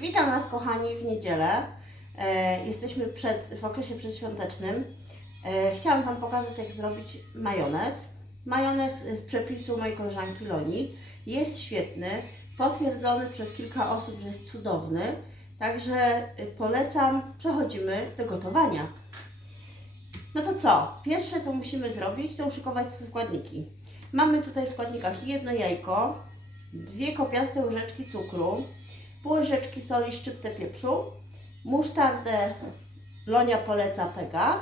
Witam Was kochani w niedzielę. E, jesteśmy przed, w okresie przedświątecznym. E, chciałam Wam pokazać jak zrobić majonez. Majonez z przepisu mojej koleżanki Loni jest świetny, potwierdzony przez kilka osób, że jest cudowny. Także y, polecam, przechodzimy do gotowania. No to co? Pierwsze co musimy zrobić to uszykować składniki. Mamy tutaj w składnikach jedno jajko, dwie kopiaste łyżeczki cukru, pół łyżeczki soli, szczyptę pieprzu, musztardę Lonia poleca Pegas,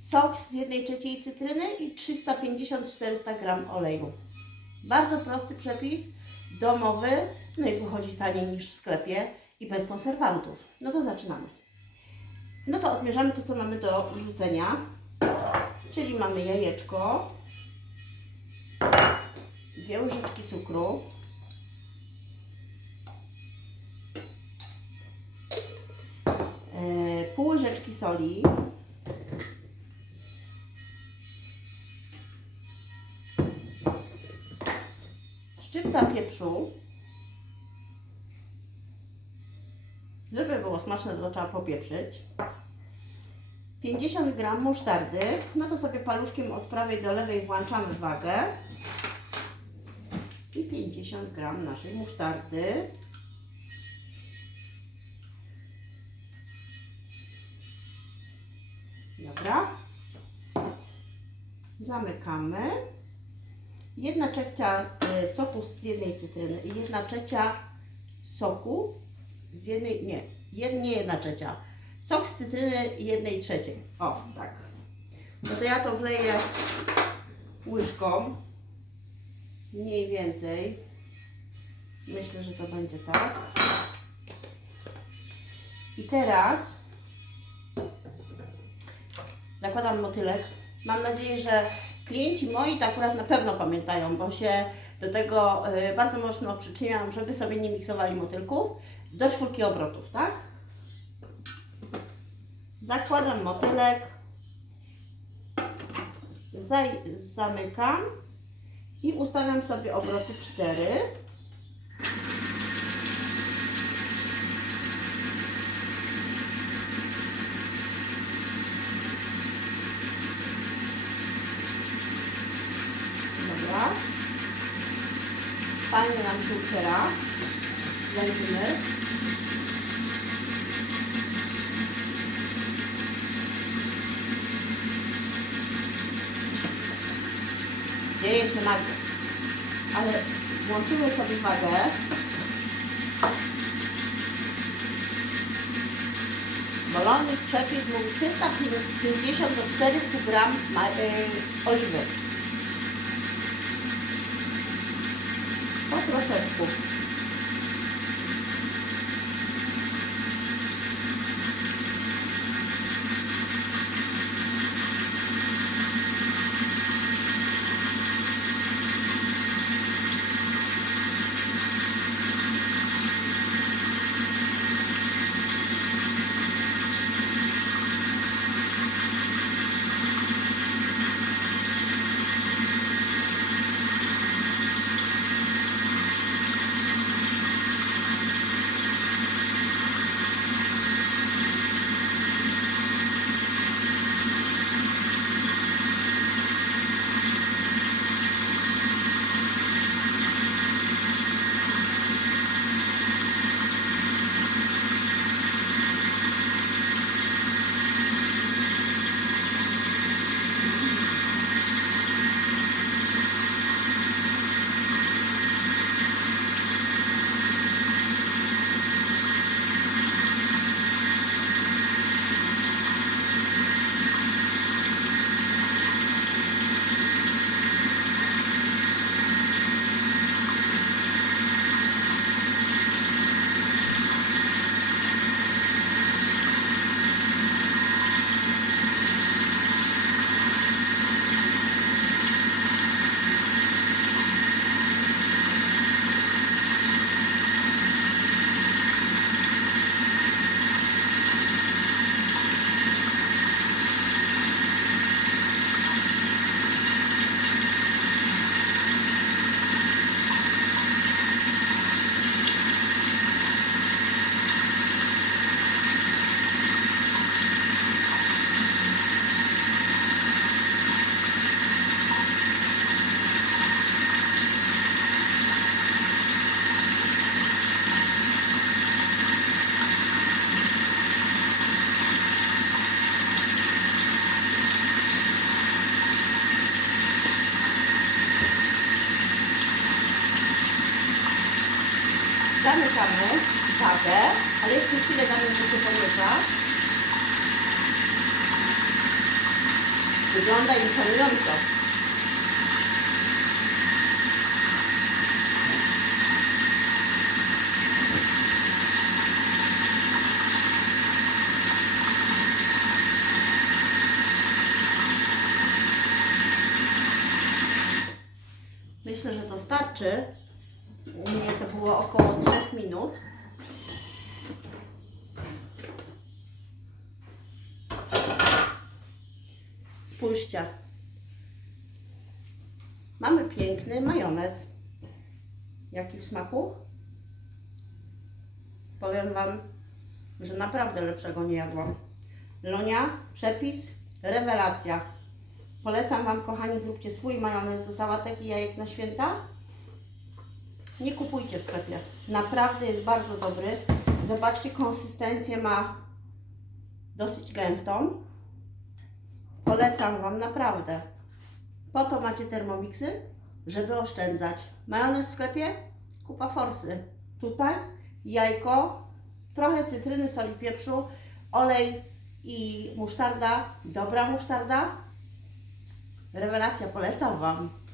sok z jednej trzeciej cytryny i 350-400 gram oleju. Bardzo prosty przepis, domowy, no i wychodzi taniej niż w sklepie i bez konserwantów. No to zaczynamy. No to odmierzamy to, co mamy do wrzucenia, czyli mamy jajeczko, dwie łyżeczki cukru, łyżeczki soli, szczypta pieprzu. Żeby było smaczne, to trzeba popieprzyć. 50 gram musztardy. No to sobie paluszkiem od prawej do lewej włączamy wagę. I 50 gram naszej musztardy. Dobra. Zamykamy. Jedna trzecia e, soku z jednej cytryny jedna trzecia soku z jednej, nie, jed, nie jedna trzecia. Sok z cytryny jednej trzeciej. O, tak. No to ja to wleję łyżką. Mniej więcej. Myślę, że to będzie tak. I teraz zakładam motylek. Mam nadzieję, że klienci moi to akurat na pewno pamiętają, bo się do tego y, bardzo mocno przyczyniam, żeby sobie nie miksowali motylków do czwórki obrotów, tak? Zakładam motylek, zamykam i ustawiam sobie obroty 4. Dobra. Fajnie nam się uciera. Zajrzymy. Dzieje się nagle. Ale włączymy sobie wagę. Bolony przepis mówi 350 do 400 gram ma- y, oliwy. Po troszeczku. Włączamy wagę, ale jeszcze chwilę damy, że się pomiesza. Wygląda imponująco. Myślę, że to starczy. U mnie to było około 3 minut. Spójrzcie. Mamy piękny majonez. Jaki w smaku? Powiem Wam, że naprawdę lepszego nie jadłam. Lonia, przepis, rewelacja. Polecam Wam, kochani, zróbcie swój majonez do sałatek i jajek na święta. Nie kupujcie w sklepie. Naprawdę jest bardzo dobry. Zobaczcie, konsystencję ma dosyć gęstą. Polecam Wam naprawdę. Po to macie termomiksy, żeby oszczędzać. Majonez w sklepie, kupa forsy. Tutaj jajko, trochę cytryny, soli, pieprzu, olej i musztarda. Dobra musztarda. Rewelacja, polecam Wam.